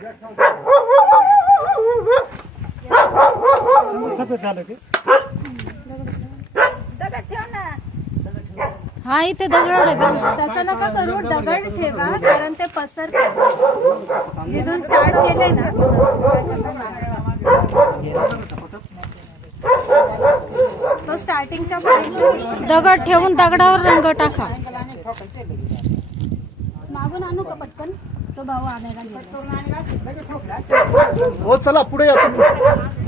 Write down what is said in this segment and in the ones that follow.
Gel kanka. हा इथे दगड आहे बघ. तसं नका करू दगड ठेवा कारण ते पसर जिथून स्टार्ट केले ना तो स्टार्टिंगच्या दगड ठेवून दगडावर रंग टाका. मागून आणू का पटकन? तो भाऊ आणायला. हो चला पुढे या तुम्ही.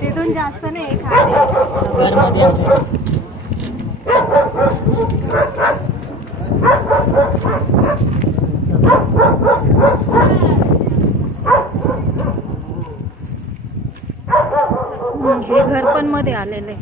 तिथून जास्त नाही आहे. हे घर पण मध्ये आलेले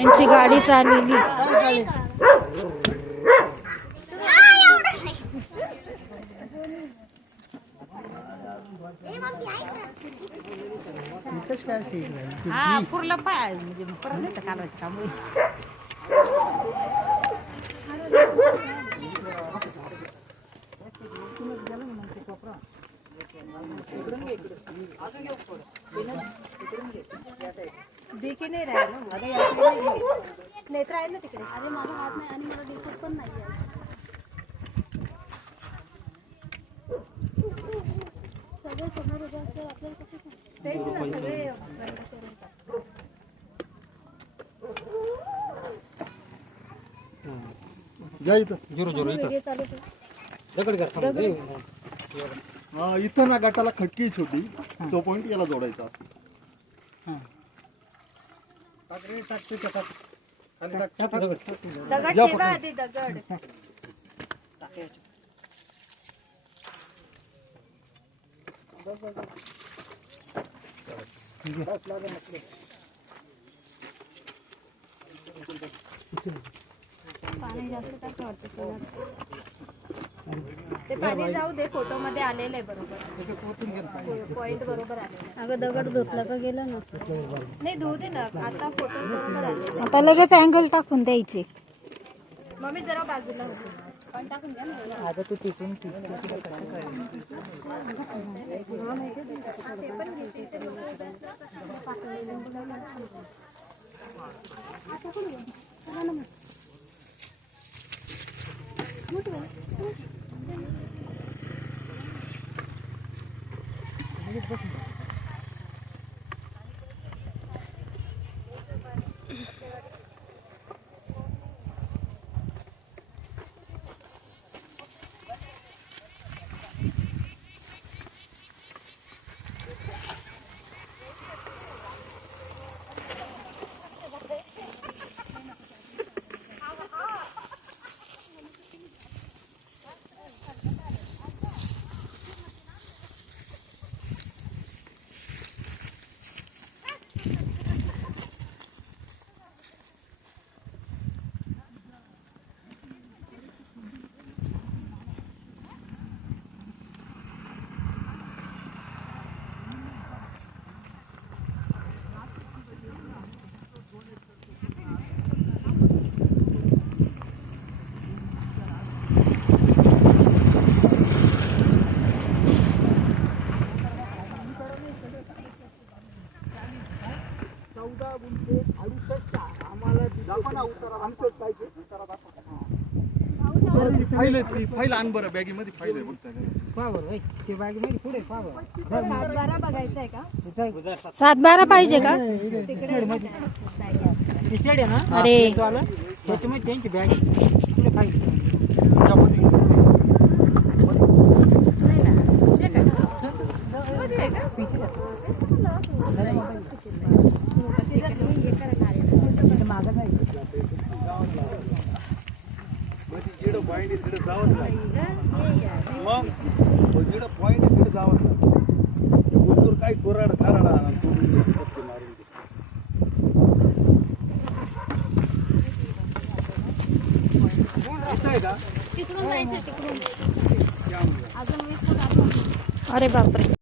यांची गाडी चाललेली हा पुरला पाय म्हणजे परत नाही तर कालवायचं काम होईल. देखी नाही राहिलं नेत्र आहे ना तिकडे. अरे माझा हात नाही आणि मला दिसत पण नाही. सगळे समोर उभे असल्यावर आपल्याला कसं समजेल? तेच ना सगळे बंद करून टाक. या इथं. व्हिडिओ चालू ठेव. हा, इथं ना गटाला खटकी छोटी. तो पॉइंट याला जोडायचा असतो दगड या ठेवा आधी दगड पाणी जास्त टाका वाटतं सोन्यात. ते पाणी जाऊ दे फोटो मध्ये आहे पॉइंट बरोबर अगं दगड धुतला का गेला ना नाही धुऊ दे ना. आता फोटो बरोबर आले आता लगेच अँगल टाकून द्यायचे. मम्मी जरा बाजूला पण टाकून द्या ना. आता तू फाईल आहे ती फाईल आण बरं बॅगेमध्ये फाईल आहे बघता सातबारा बघायचा आहे का? सात. बारा पाहिजे का? अरे. त्यांची बॅग पॉईंट आहे तिकडे जावंच लागेल. मग? जिकडं पॉईंट आहे तिकडे जावंच लागेल. कोणतरी काही कोराड आणा मारून आत. अरे बापरे.